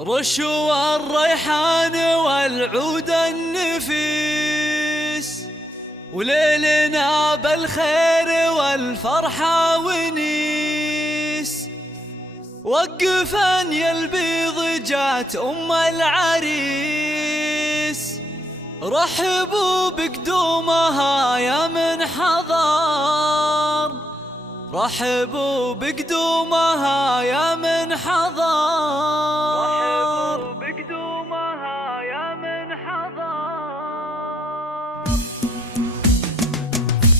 رشوا الريحان والعود النفيس، وليلنا بالخير والفرحة ونيس. وقفا يا البيض جات أم العريس، رحبوا بقدومها يا من حضر، رحبوا بقدومها يا من حضر، رحبوا بقدومها يا من حضر.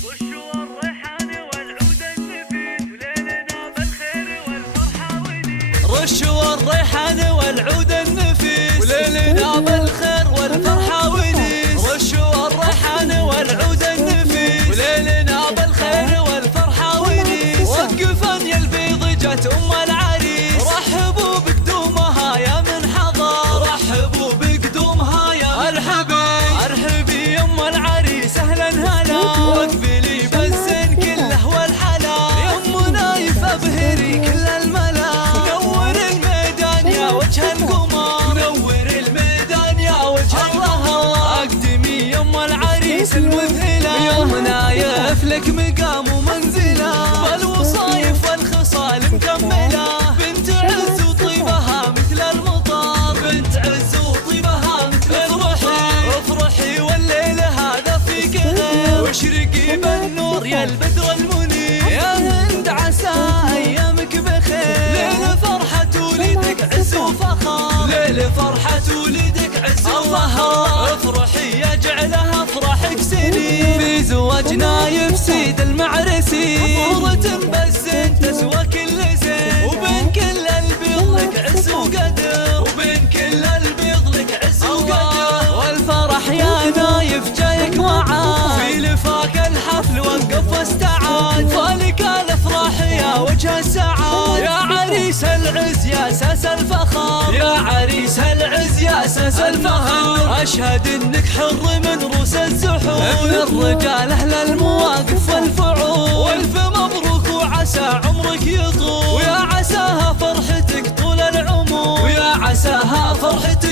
رشوا الريحان والعود النفيس، وليلنا بالخير والفرحة ونيس. رشوا الريحان والعود النفيس، وليلنا بالخير والفرحة ونيس. رشوا الريحان والعود النفيس، وليلنا بالخير والفرحة ونيس. وقفا يا البيض جات أم العريس، رحبوا بقدومها يا من حضر، رحبوا بقدومها يا ارحبي ارحبي يا ام العريس اهلا هلا، واقبلي بالزين كله والحلا، يا امنا يفبهري كل الملا. نور الميدان يا وجه القمر، نور الميدان يا وجه القمر. اقدمي يا ام العريس المذهله، يومنا يفلك مقام ومنزله، بالوصايف والخصال مكمله. بنت عز وطيبها مثل المطر، بنت عز وطيبها مثل المطر. افرحي والليل هذا فيك غير، واشرقي بالنور يا البدر المنير. يا هند عسى ايامك بخير، ليل فرحة وليدك عز وفخر، ليل فرحة وليدك عز وفخر. افرحي يا جعلها افراحك سنين، في زواجنا يفسد المعرسي. مهرة بالزين تسوى كل زين، وبين كل البيض لك عز وقدر، وبين كل البيض لك عز وقدر. والفرح يا نايف جايك وعاد، في لفاك الحفل وقف واستعاد. فالك الافراح يا وجه السعاد، يا عريس العز يا اساس الفخر، يا عريس العز يا اساس الفخر. اشهد انك حر من روس الزحور، ابن الرجال اهل المواقف والفعول. والف مبروك وعسى عمرك يطول، ويا عساها فرحتك طول العمر، ويا عساها فرحتك